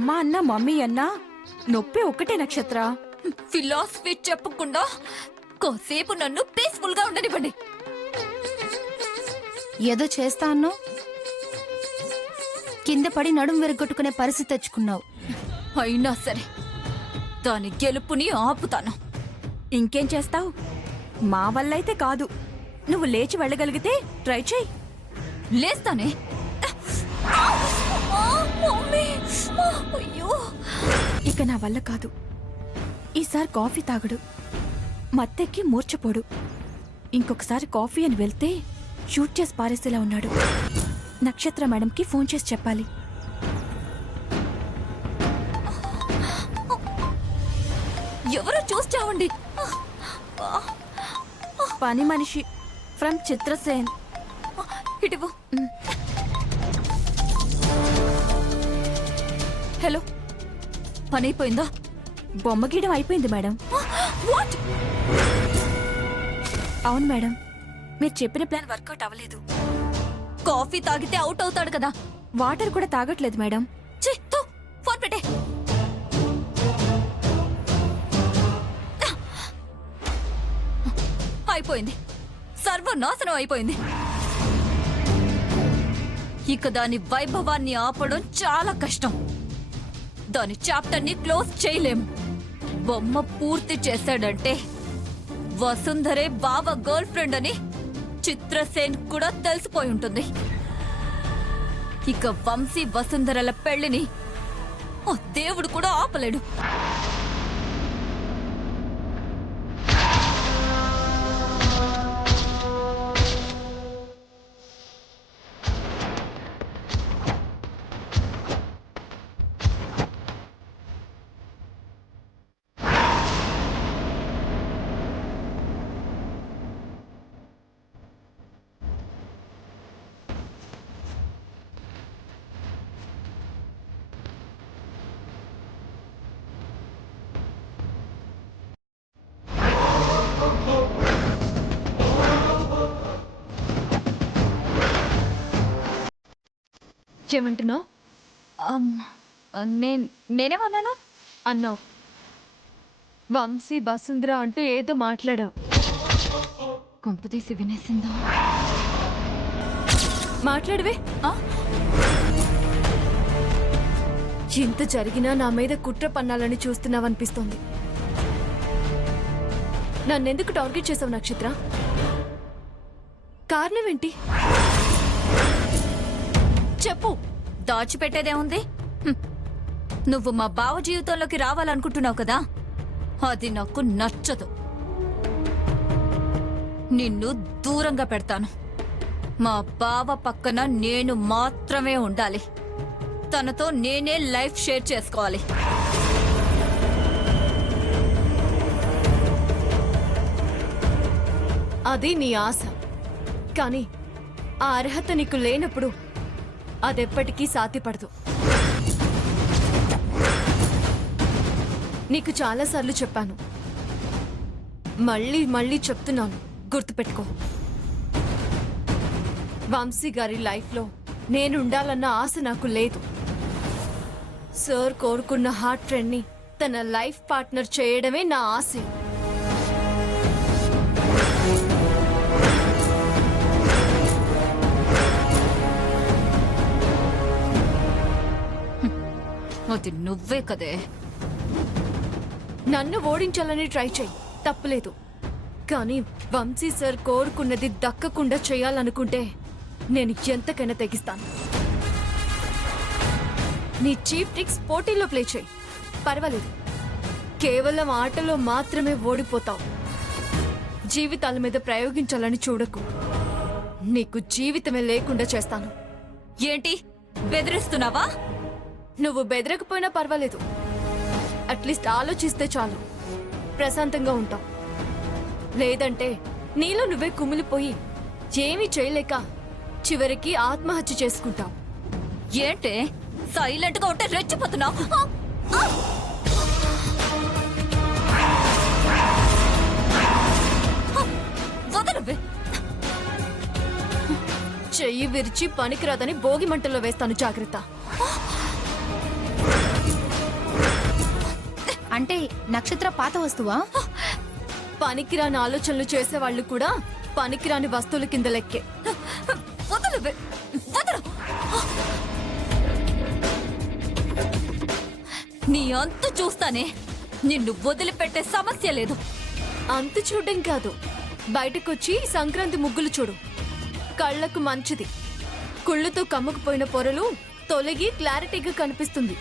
అమ్మ అన్న మమ్మీ అన్న నొప్పి ఒకటే నక్షత్ర. ఫిలాసఫీ చెప్పకుండా కాసేపు నన్ను పీస్ఫుల్ గా ఉండనివ్వండి. ఏదో చేస్తా అన్నావు, కింద పడి నడుం విరగొట్టుకునే పరిస్థితి తెచ్చుకున్నావు. అయినా సరే దాని గెలుపుని ఆపుతాను. ఇంకేం చేస్తావు? మా వల్లైతే కాదు. నువ్వు లేచి వెళ్ళగలిగితే ట్రై చెయ్యి. లేస్తానే. అయ్యో, ఇక నా వల్ల కాదు. ఈసారి కాఫీ తాగడు, మత్తెక్కి మూర్చపోడు. ఇంకొకసారి కాఫీ అని వెళ్తే షూట్ చేసి పారేసేలా ఉన్నాడు. నక్షత్ర మేడంకి ఫోన్ చేసి చెప్పాలి. ఎవరో చూస్తావండి. పని మనిషి ఫ్రమ్ చిత్రసేన్. ఇటువు. హలో, పని అయిపోయిందా? బొమ్మ గీయడం అయిపోయింది మేడం. వాట్? అవును మేడం, మీరు చెప్పిన ప్లాన్ వర్కౌట్ అవ్వలేదు. కాఫీ తాగితే అవుట్ అవుతాడు కదా. వాటర్ కూడా తాగట్లేదు మేడం. ఛీ, తో, ఫోన్ పెట్టే. అయిపోయింది, సర్వనాశనం అయిపోయింది. ఇక దాని వైభవాన్ని ఆపడం చాలా కష్టం. దాని చాప్టర్ ని క్లోజ్ చేయలేము. బొమ్మ పూర్తి చేశాడంటే వసుంధరే బావ గర్ల్ ఫ్రెండ్ అని చిత్రసేన్ కూడా తెలిసిపోయి ఉంటుంది. ఇక వంశీ వసుంధరల పెళ్లిని ఆ దేవుడు కూడా ఆపలేడు. ఏమంటున్నావు? నేనేమన్నాను? అన్నావు వంశీ వసుంధర అంటూ ఏదో మాట్లాడావు. కొంపతీసి వినేసిందా? మాట్లాడవే. ఇంత జరిగినా నా మీద కుట్ర పన్నాలని చూస్తున్నావనిపిస్తోంది. నన్నెందుకు టార్గెట్ చేసావు నక్షత్ర? కారణం ఏంటి చెప్పు. దాచిపెట్టేదేముంది? నువ్వు మా బావ జీవితంలోకి రావాలనుకుంటున్నావు కదా, అది నాకు నచ్చదు. నిన్ను దూరంగా పెడతాను. మా బావ పక్కన నేను మాత్రమే ఉండాలి. తనతో నేనే లైఫ్ షేర్ చేసుకోవాలి. అది నీ ఆశ, కానీ ఆ అర్హత నీకు లేనప్పుడు అదెప్పటికీ సాధ్యపడదు. నీకు చాలాసార్లు చెప్పాను, మళ్ళీ మళ్ళీ చెప్తున్నాను, గుర్తుపెట్టుకో. వంశీ గారి లైఫ్లో నేను ఉండాలన్న ఆశ నాకు లేదు. సార్ కోరుకున్న హార్ట్ ఫ్రెండ్ని తన లైఫ్ పార్ట్నర్ చేయడమే నా ఆశ. అది నువ్వే కదే. నన్ను ఓడించాలని ట్రై చేయి, తప్పులేదు. కానీ వంశీ సార్ కోరుకున్నది దక్కకుండా చేయాలనుకుంటే నేను ఎంతకైనా తెగిస్తాను. నీ చీఫ్ ట్రిక్స్ పోటీలో ప్లే చేయి, పర్వాలేదు. కేవలం ఆటలో మాత్రమే ఓడిపోతావు. జీవితాల మీద ప్రయోగించాలని చూడకు. నీకు జీవితమే లేకుండా చేస్తాను. ఏంటి బెదిరిస్తున్నావా? నువ్వు బెదరకపోయినా పర్వాలేదు. అట్లీస్ట్ ఆలోచిస్తే చాలు, ప్రశాంతంగా ఉంటావు. లేదంటే నీలో నువ్వే కుమిలిపోయి ఏమీ చేయలేక చివరికి ఆత్మహత్య చేసుకుంటావు. ఏంటే సైలెంట్ గా ఉంటే రెచ్చిపోతున్నావు? వదలవే. చెయ్యి విరిచి పనికిరాదని భోగి మంటల్లో వేస్తాను, జాగ్రత్త. అంటే నక్షత్ర పాత వస్తువా? పనికిరాని ఆలోచనలు చేసేవాళ్ళు కూడా పనికిరాని వస్తువుల కింద లెక్కే. వదలు బే, వదలు. నీ అంతు చూస్తానే, నిన్ను వదిలిపెట్టే సమస్య లేదు. అంత చూడడం కాదు, బయటకొచ్చి సంక్రాంతి ముగ్గులు చూడు. కళ్ళకు మంచిది. కుళ్ళుతో కమ్ముకుపోయిన పొరలు తొలగి క్లారిటీగా కనిపిస్తుంది.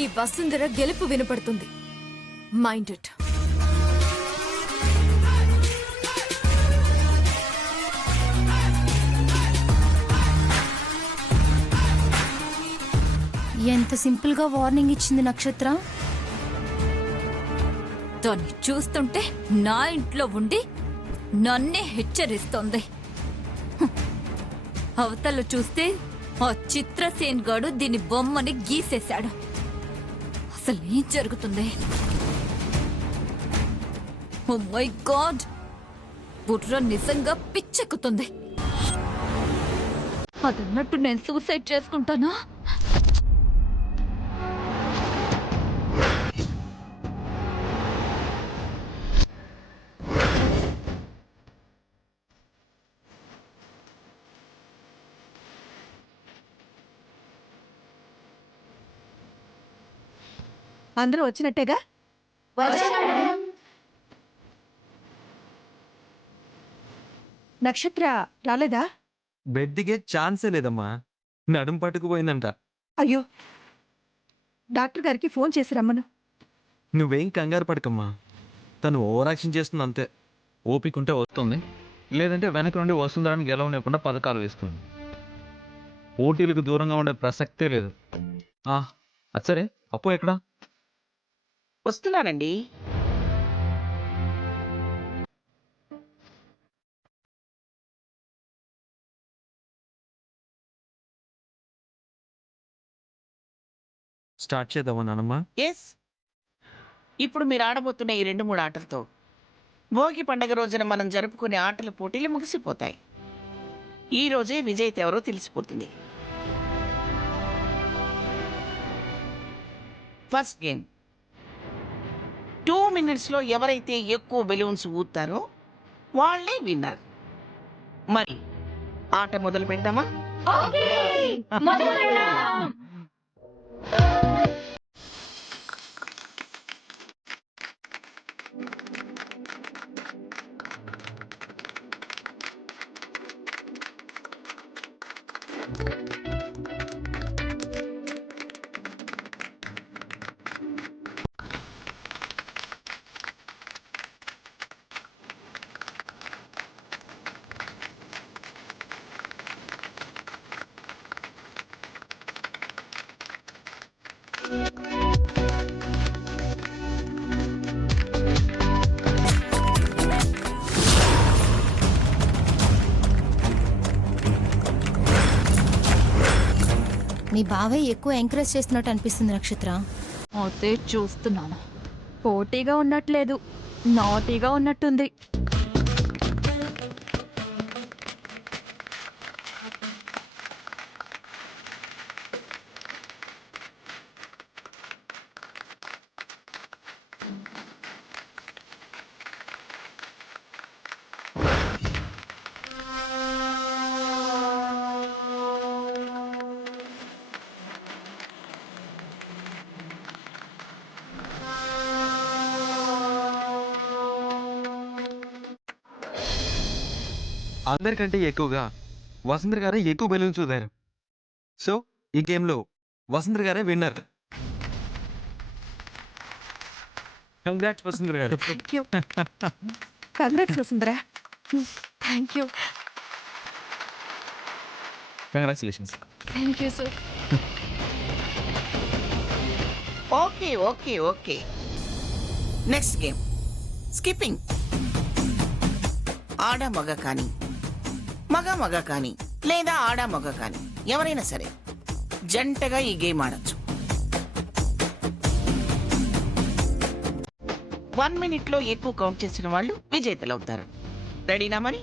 ఈ వసుంధర గెలుపు వినపడుతుంది. Mind it. ఎంత సింపుల్ గా వార్నింగ్ ఇచ్చింది నక్షత్ర. దాన్ని చూస్తుంటే నా ఇంట్లో ఉండి నన్నే హెచ్చరిస్తోంది. హ్మ్. అవతల చూస్తే ఆ చిత్రసేన్ గాడు దీని బొమ్మని గీసేశాడు. అసలు ఏం జరుగుతుంది? ఓ మై గాడ్, బుర్ర నిజంగా పిచ్చెక్కుతుంది. అదన్నట్టు నేను సూసైడ్ చేసుకుంటానా? అందరూ వచ్చినట్టేగా? నక్షత్ర రాలేదా? బెడ్ దిగే ఛాన్సే లేదమ్మా. నడుం పట్టుకుపోయిందంట. అయ్యో, డాక్టర్ గారికి ఫోన్ చేసి రమ్మను. నువ్వేం కంగారు పడకమ్మా. తను ఓవర్ యాక్షన్ చేస్తుంది అంతే. ఓపిక ఉంటే వస్తుంది, లేదంటే వెనక నుండి వస్తుందని గెలవలేకుండా పథకాలు వేస్తుంది. పోటీలకు దూరంగా ఉండే ప్రసక్తే లేదు. అది సరే, అప్పు ఎక్కడా? వస్తున్నానండి. స్టార్ట్ చేద్దామా నానమ్మా? ఎస్, ఇప్పుడు మీరు ఆడబోతున్న ఈ 2-3 ఆటలతో భోగి పండగ రోజున మనం జరుపుకునే ఆటల పోటీలు ముగిసిపోతాయి. ఈ రోజే విజేత ఎవరో తెలిసిపోతుంది. First game. 2 minutesలో ఎవరైతే ఎక్కువ బెలూన్స్ ఊతారో వాళ్ళే విన్నర్. మరి ఆట మొదలు పెడదామా? మీ బావయ్య ఎక్కువ ఎంకరేజ్ చేస్తున్నట్టు అనిపిస్తుంది నక్షత్ర. అదే చూస్తున్నాను. పోటీగా ఉన్నట్లేదు, నాటీగా ఉన్నట్టుంది. అందరికంటే ఎక్కువగా వసుంధర గారే ఎక్కువ బెలూన్స్ ఊదారు. సో ఈ గేమ్లో వసుంధర గారే విన్నర్. కంగ్రాట్స్ వసుంధర గారు. Congrats Vasundhara. Thank you. Congratulations. Thank you sir. Okay okay okay. Next game skipping. ఆడ మగ కానీ, మగ మగ కానీ, లేదా ఆడ మగ కానీ ఎవరైనా సరే జంటగా ఈ గేమ్ ఆడచ్చు. 1 minute ఎక్కువ కౌంట్ చేసిన వాళ్ళు విజేతలు అవుతారు. రెడీనా మరి?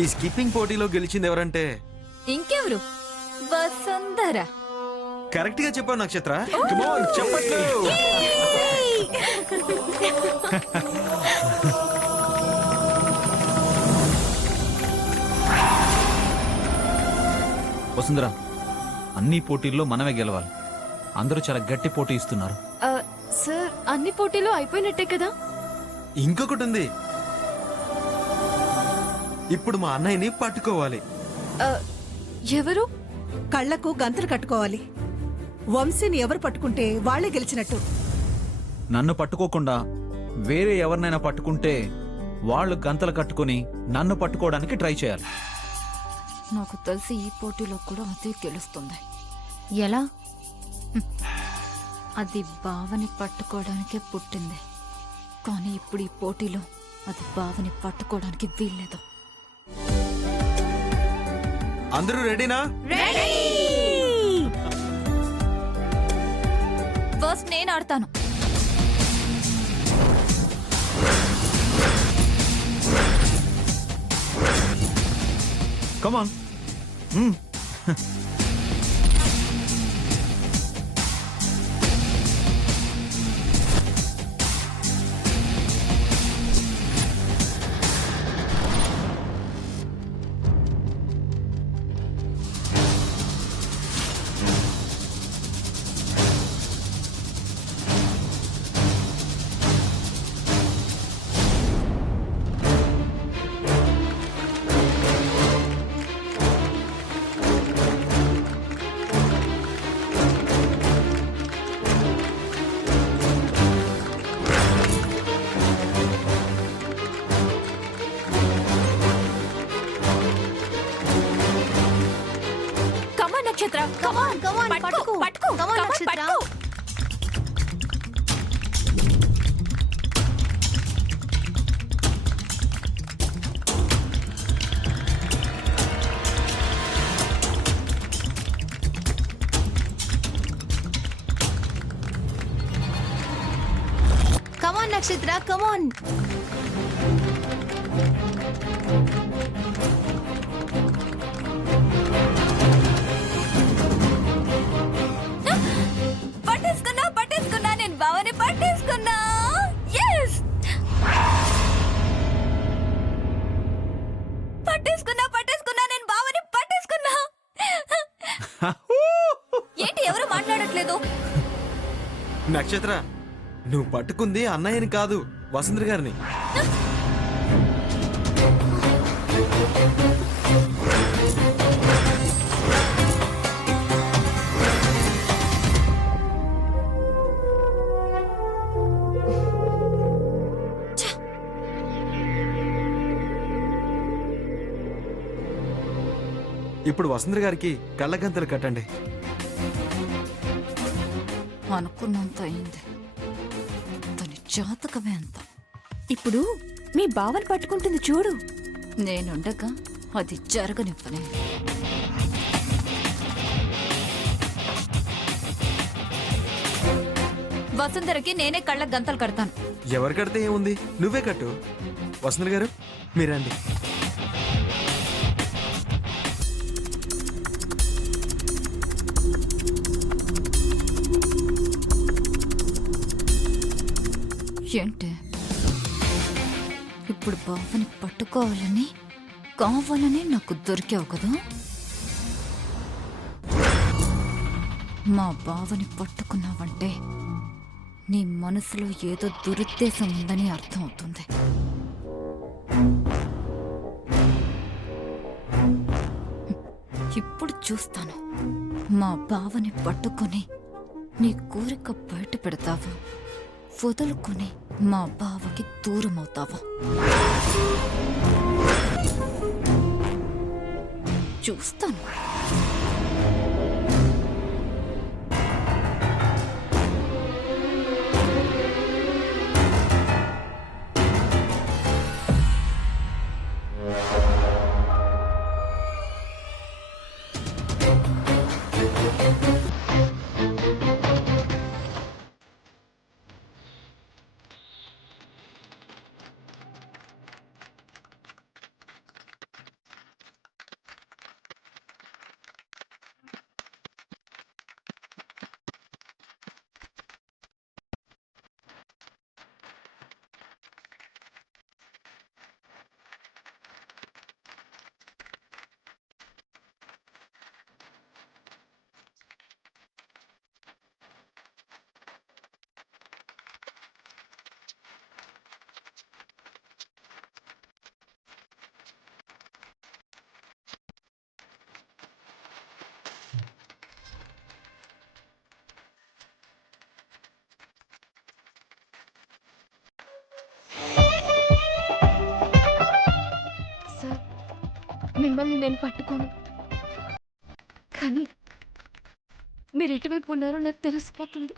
ఈ స్కిప్పింగ్ పోటీలో గెలిచింది ఎవరంటే ఇంకెవరు? వసుంధర. కరెక్ట్ గా చెప్పావు నక్షత్ర. Come on, చెప్పట్లు. వసుంధరా, అన్ని పోటీల్లో మనమే గెలవాలి. అందరూ చాలా గట్టి పోటీ ఇస్తున్నారు. సార్ అన్ని పోటీలు అయిపోయినట్టే కదా? ఇంకొకటి ఉంది. ఇప్పుడు మా అన్నయ్యని పట్టుకోవాలి. ఆ, ఎవరు? కళ్లకు గంతలు కట్టుకోవాలి. వంశీని ఎవరు పట్టుకుంటే వాళ్లే గెలిచినట్టు. నన్ను పట్టుకోకుండా వేరే ఎవరినైనా పట్టుకుంటే వాళ్ళు గంతలు కట్టుకొని నన్ను పట్టుకోవడానికి ట్రై చేయాలి. నాకు తెలిసి ఈ పోటీలో కూడా అదే గెలుస్తుంది. ఎలా? అది బావని పట్టుకోవడానికే పుట్టింది, కానీ ఇప్పుడు ఈ పోటీలో అది బావని పట్టుకోవడానికి వీల్లేదు. అందరూ రెడీనా? ఫస్ట్ నేను ఆడతాను. కమాన్. కమాన్ నక్షత్ర, Come on, పట్టుకో, పట్టుకో, Come on, come on, నక్షత్ర. పట్టుకో. కమాన్ నక్షత్ర, కమాన్. పట్టేసుకున్నా, పట్టేసుకున్నా, నేను బావని పట్టేసుకున్నా. Yes! పట్టేసుకున్నా, పట్టేసుకున్నా, నేను బావని పట్టేసుకున్నా. ఏంటి ఎవరు మాట్లాడట్లేదు? నక్షత్ర, నువ్వు పట్టుకుంది అన్నయ్యని కాదు, వసుంధర గారిని. ఇప్పుడు వసుంధర గారికి కళ్ళగంతలు కట్టండి. అనుకున్నంత అయింది. తన జాతకమే అంత. ఇప్పుడు మీ బావని పట్టుకుంటుంది చూడు. నేనుండగా అది జరగనివ్వనే. వసుంధరకి నేనే కళ్ళ గంతలు కడతాను. ఎవరు కడితే ఏముంది, నువ్వే కట్టు. వసుంధర గారు మీరండి. ఏంటి ఇప్పుడు బావని పట్టుకోవాలని కావాలని నాకు దొరికావు కదా? మా బావని పట్టుకున్నావంటే నీ మనసులో ఏదో దురుద్దేశం ఉందని అర్థం అవుతుంది. ఇప్పుడు చూస్తాను, మా బావని పట్టుకొని నీ కోరిక బయట పెడతావా, వదులుకొని మా బావకి దూరం అవుతావా? చూస్తాను. మిమ్మల్ని నేను పట్టుకోను. కానీ మీరు ఎటువైపు ఉన్నారో నాకు తెలిసిపోతుంది.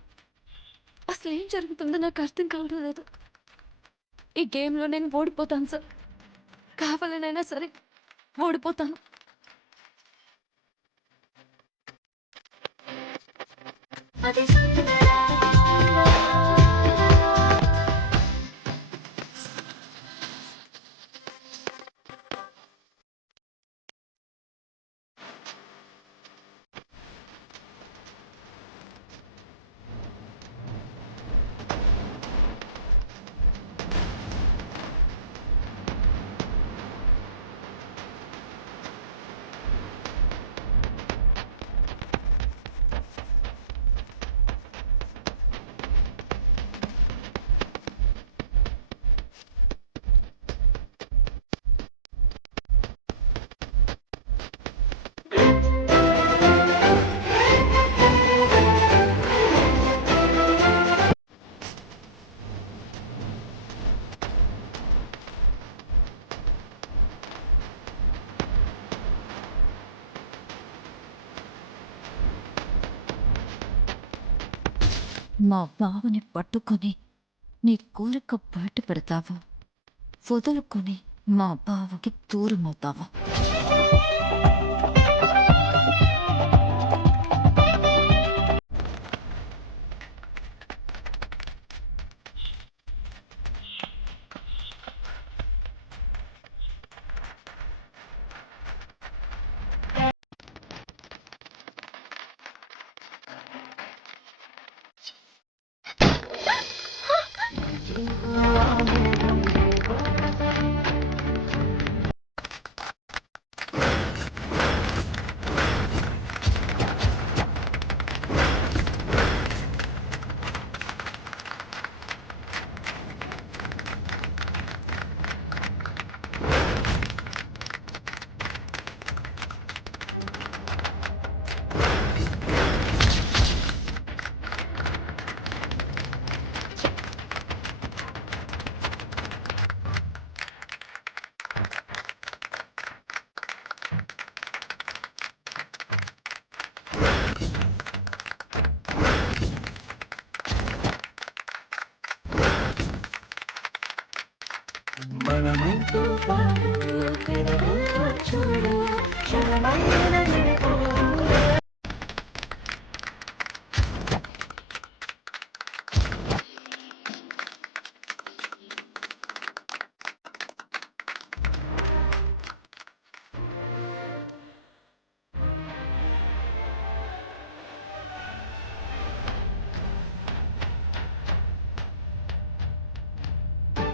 అసలు ఏం జరుగుతుందో నాకు అర్థం కావడం లేదు. ఈ గేమ్లో నేను ఓడిపోతాను సార్. కావాలనైనా సరే ఓడిపోతాను. మా బావని పట్టుకొని నీ కోరిక బయట పెడతావా, వదులుకొని మా బావకి దూరం అవుతావా? మనమంటూ పాడు కదలంతా చూడు క్షణమైన